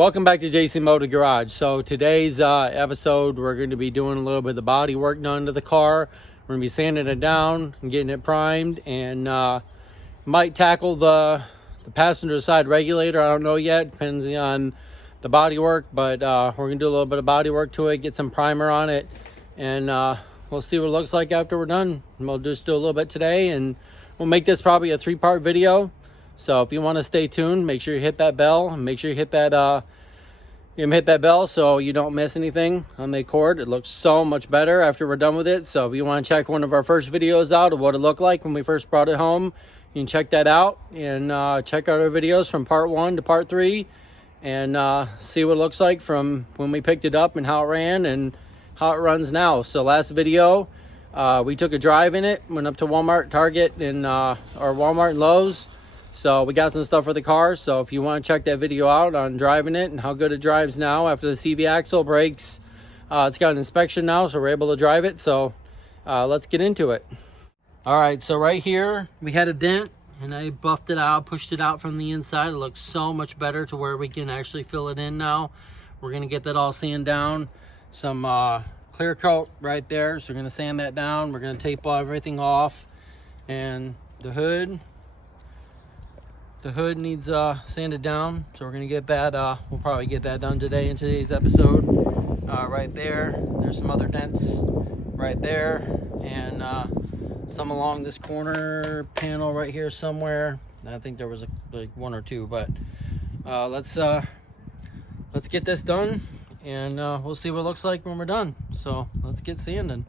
Welcome back to JC Motor Garage. So today's episode, we're going to be doing a little bit of the body work done to the car. We're going to be sanding it down and getting it primed, and might tackle the passenger side regulator. I don't know yet, depends on the body work, but we're going to do a little bit of body work to it, get some primer on it, and we'll see what it looks like after we're done. And we'll just do a little bit today, and we'll make this probably a 3-part video. So if you want to stay tuned, make sure you hit that bell, and make sure you hit that bell so you don't miss anything on the Accord. It looks so much better after we're done with it. So if you want to check one of our first videos out of what it looked like when we first brought it home, you can check that out, and check out our videos from part 1 to part 3, and see what it looks like from when we picked it up and how it ran and how it runs now. So last video, we took a drive in it, went up to Walmart, Target, and or Walmart and Lowe's. So we got some stuff for the car. So if you want to check that video out on driving it and how good it drives now after the CV axle breaks, it's got an inspection now, so we're able to drive it. So let's get into it. All right, so right here we had a dent, and I buffed it out, pushed it out from the inside. It looks so much better to where we can actually fill it in now. We're gonna get that all sanded down. Some clear coat right there, so we're gonna sand that down. We're gonna tape everything off, and the hood needs sanded down, so we're gonna get that. We'll probably get that done today in today's episode. Right there's some other dents right there, and some along this corner panel right here somewhere. I think there was like 1 or 2, but let's get this done, and we'll see what it looks like when we're done. So let's get sanding.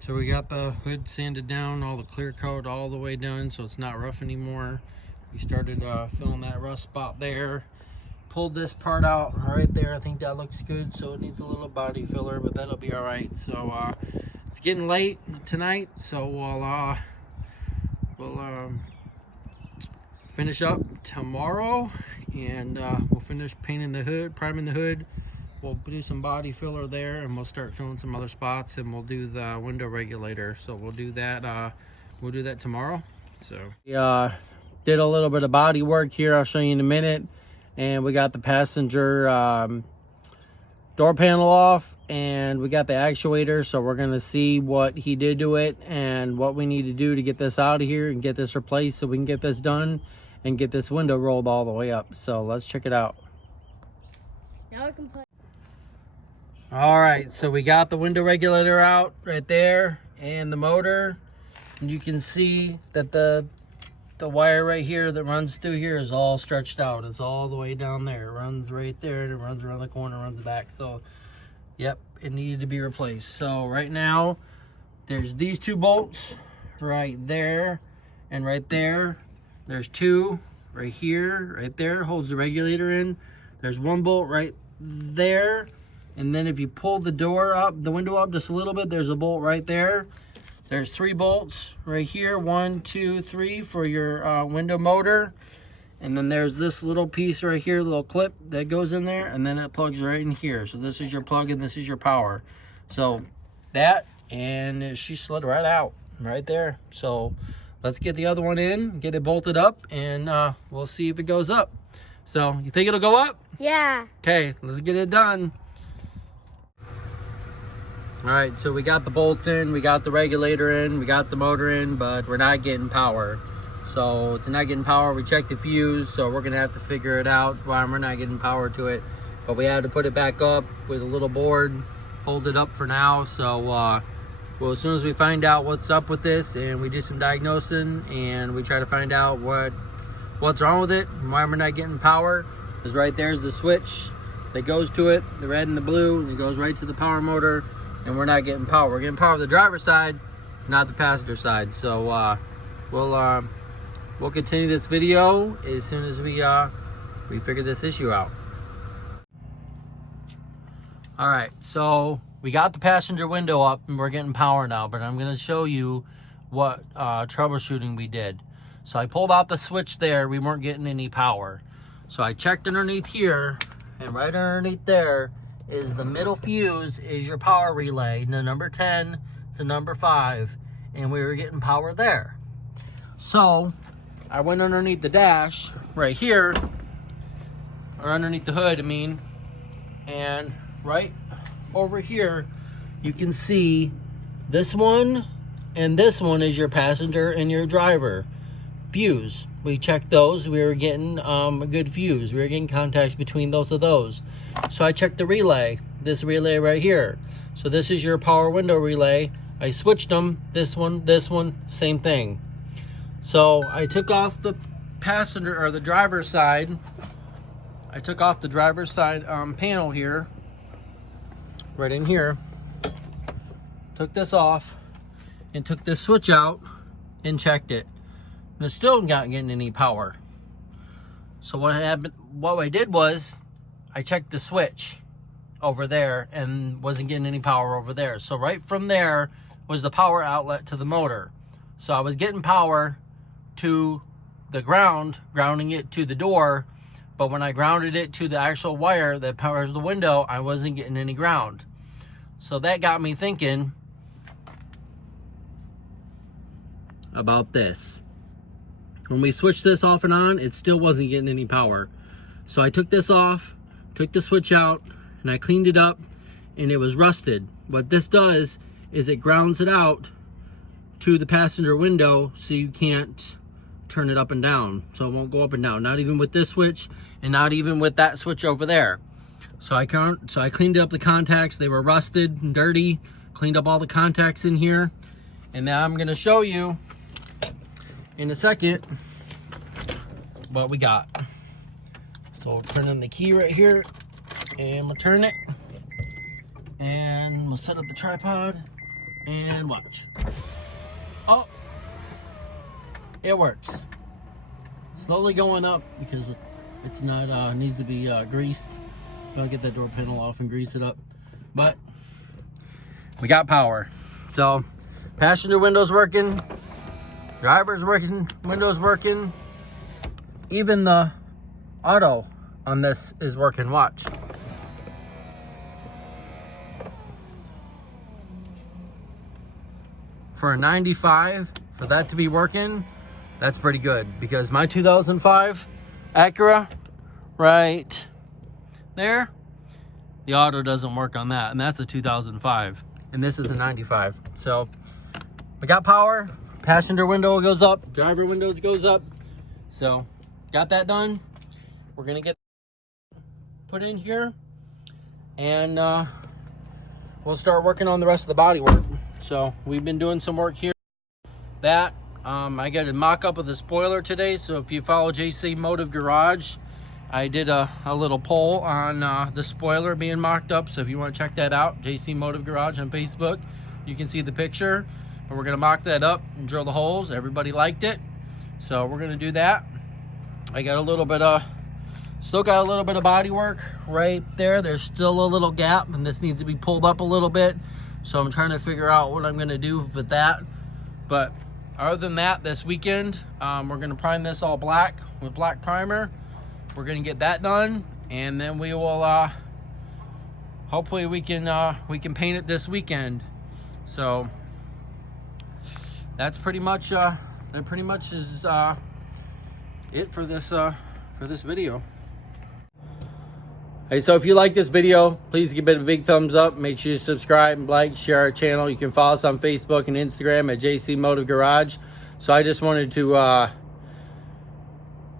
So we got the hood sanded down, all the clear coat all the way done, so it's not rough anymore. We started filling that rust spot there. Pulled this part out right there. I think that looks good, so it needs a little body filler, but that'll be all right. So it's getting late tonight, so we'll finish up tomorrow, and we'll finish painting the hood, priming the hood. We'll do some body filler there, and we'll start filling some other spots, and we'll do the window regulator. So we'll do that. We'll do that tomorrow. So we did a little bit of body work here. I'll show you in a minute. And we got the passenger door panel off, and we got the actuator. So we're gonna see what he did to it and what we need to do to get this out of here and get this replaced, so we can get this done and get this window rolled all the way up. So let's check it out. Now we can play. All right, so we got the window regulator out right there, and the motor, and you can see that the wire right here that runs through here is all stretched out. It's all the way down there. It runs right there, and it runs around the corner, runs back. So yep, it needed to be replaced. So right now there's these 2 bolts right there and right there. There's 2 right here, right there, holds the regulator in. There's 1 bolt right there. And then if you pull the window up just a little bit, there's a bolt right there. There's 3 bolts right here, 1, 2, 3 for your window motor. And then there's this little piece right here, little clip that goes in there, and then it plugs right in here. So this is your plug and this is your power. So that, and she slid right out right there. So let's get the other one in, get it bolted up, and we'll see if it goes up. So you think it'll go up? Yeah. Okay, let's get it done. All right, so we got the bolts in, we got the regulator in, we got the motor in, but we're not getting power. So it's not getting power. We checked the fuse, so we're gonna have to figure it out why we're not getting power to it. But we had to put it back up with a little board, hold it up for now. So well, as soon as we find out what's up with this, and we do some diagnosing, and we try to find out what's wrong with it and why we're not getting power, because right there's the switch that goes to it, the red and the blue, and it goes right to the power motor. And we're not getting power. We're getting power on the driver's side, not the passenger side. So we'll continue this video as soon as we figure this issue out. All right, so we got the passenger window up and we're getting power now, but I'm going to show you what troubleshooting we did. So I pulled out the switch there. We weren't getting any power. So I checked underneath here, and right underneath there is the middle fuse is your power relay. The number 10 to number 5, and we were getting power there. So I went underneath the dash right here, or underneath the hood, I mean, and right over here you can see this one and this one is your passenger and your driver fuse. We checked those. We were getting a good fuse. We were getting contacts between those of those. So I checked the relay, this relay right here. So this is your power window relay. I switched them, this one, same thing. So I took off the passenger or the driver's side. I took off the driver's side panel here, right in here. Took this off and took this switch out and checked it. And it's still not getting any power. So what I did was I checked the switch over there and wasn't getting any power over there. So right from there was the power outlet to the motor. So I was getting power to the ground, grounding it to the door, but when I grounded it to the actual wire that powers the window, I wasn't getting any ground. So that got me thinking about this. When we switched this off and on, it still wasn't getting any power. So I took this off, took the switch out, and I cleaned it up, and it was rusted. What this does is it grounds it out to the passenger window so you can't turn it up and down. So it won't go up and down, not even with this switch and not even with that switch over there. So I cleaned up the contacts. They were rusted and dirty, cleaned up all the contacts in here. And now I'm gonna show you in a second what we got. So we'll turn in the key right here, and we'll turn it, and we'll set up the tripod and watch. Oh, it works. Slowly going up because it's not needs to be greased. I'll get that door panel off and grease it up, but we got power. So passenger window's working, driver's working, window's working, even the auto on this is working. Watch. For a 95, for that to be working, that's pretty good, because my 2005 Acura right there, the auto doesn't work on that, and that's a 2005, and this is a 95. So we got power. Passenger window goes up, driver windows goes up. So got that done. We're gonna get put in here, and we'll start working on the rest of the body work. So we've been doing some work here. That I got a mock-up of the spoiler today. So if you follow JC Motive Garage, I did a little poll on the spoiler being mocked up. So if you want to check that out, JC Motive Garage on Facebook, you can see the picture. But we're gonna mock that up and drill the holes. Everybody liked it, so we're gonna do that. I got a little bit of, still got a little bit of body work right there. There's still a little gap, and this needs to be pulled up a little bit. So I'm trying to figure out what I'm gonna do with that. But other than that, this weekend, we're gonna prime this all black with black primer. We're gonna get that done, and then we will, hopefully we can paint it this weekend. So that's pretty much is it for this video. Hey, so if you like this video, please give it a big thumbs up. Make sure you subscribe and like, share our channel. You can follow us on Facebook and Instagram at JC Motive Garage. So I just wanted to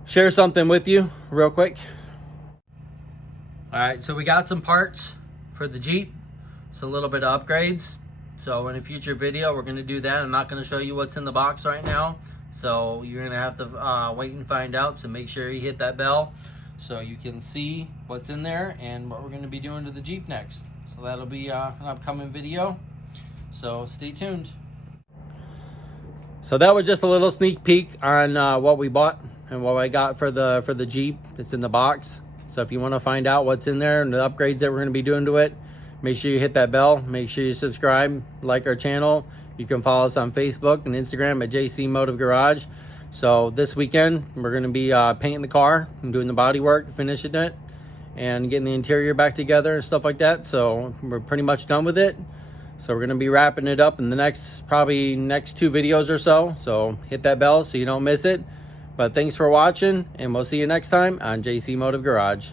share something with you real quick. All right, so we got some parts for the Jeep. It's a little bit of upgrades. So in a future video, we're going to do that. I'm not going to show you what's in the box right now. So you're going to have to wait and find out. So make sure you hit that bell so you can see what's in there and what we're going to be doing to the Jeep next. So that'll be an upcoming video. So stay tuned. So that was just a little sneak peek on what we bought and what I got for the Jeep. It's in the box. So if you want to find out what's in there and the upgrades that we're going to be doing to it, Make sure you hit that bell. Make sure you subscribe, like our channel. You can follow us on Facebook and Instagram at JC Motive Garage. So this weekend, we're going to be painting the car and doing the body work, finishing it, and getting the interior back together and stuff like that. So we're pretty much done with it. So we're going to be wrapping it up in the probably next 2 videos or so. So hit that bell so you don't miss it. But thanks for watching, and we'll see you next time on JC Motive Garage.